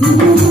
Thank mm -hmm. you.